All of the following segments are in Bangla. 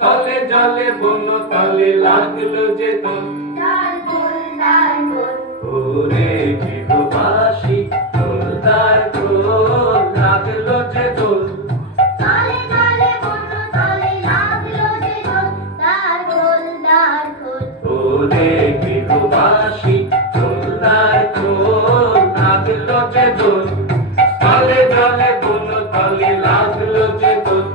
তলে জলে বন্য তলে লাগলো যে দোল, ওরে গৃহবাসী দোলদার দোল লাগলো যে দোল, ওরে গৃহবাসী দোলদার দোল লাগলো যে দোল, তলে জলে বন্য তলে লাগলো যে দোল।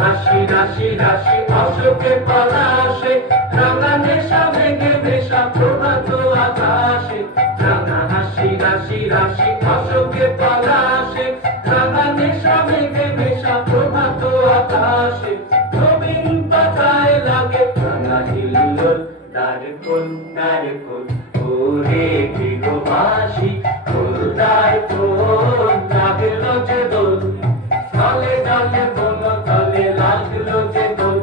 হাসি রাশি রাশি অশোকে পলাশে, রাঙা নেশা ভেঙে ভেসা প্রভাত আকাশে, রাঙা হাসি রাশি রাশি অশোকে পলাশে, রাঙা নেশা ভেঙে ভেসা প্রভাত আকাশে, নবীন পাতায় লাগে রাঙা হিল্লোল, দ্বার খোল দ্বার খোল, ওরে গৃহবাসী দোলদার দোল লাগলো যে দোল, তলে জলে বন্য তলে লাগলো যে দোল।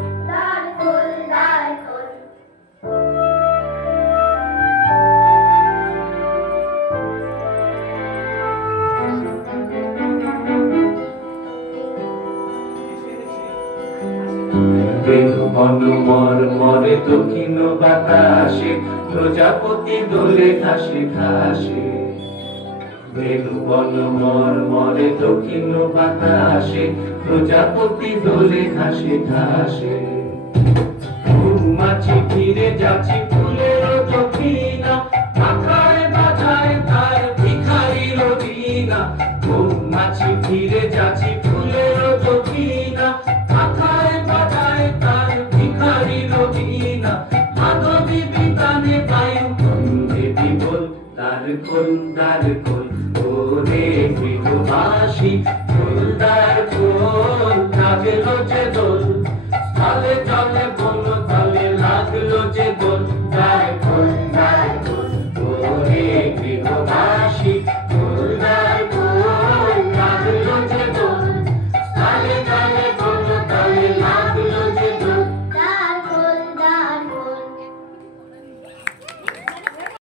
বন মর মরে দক্ষিণ বাতাসে, প্রজাপতি দোলে ঘাসে ঘাসে, বেনু বন মর মরে দক্ষিণ বাতাসে, প্রজাপতি দোলে ঘাসে ঘাসে, মৌমাছি ফিরে যাচ্ছি ফুলের দক্ষিণা, মাথায় বাজায় তার ভিখারির বীণা, মৌমাছি ফিরে যাচ্ছি ফুলের দক্ষিণা, মাথায় বাজায় তার ভিখারির বীণা, মাধবী বিতানে বায়ু বন্দে বিবল, দ্বার খোল দ্বার খোল, ওরে গৃহবাসী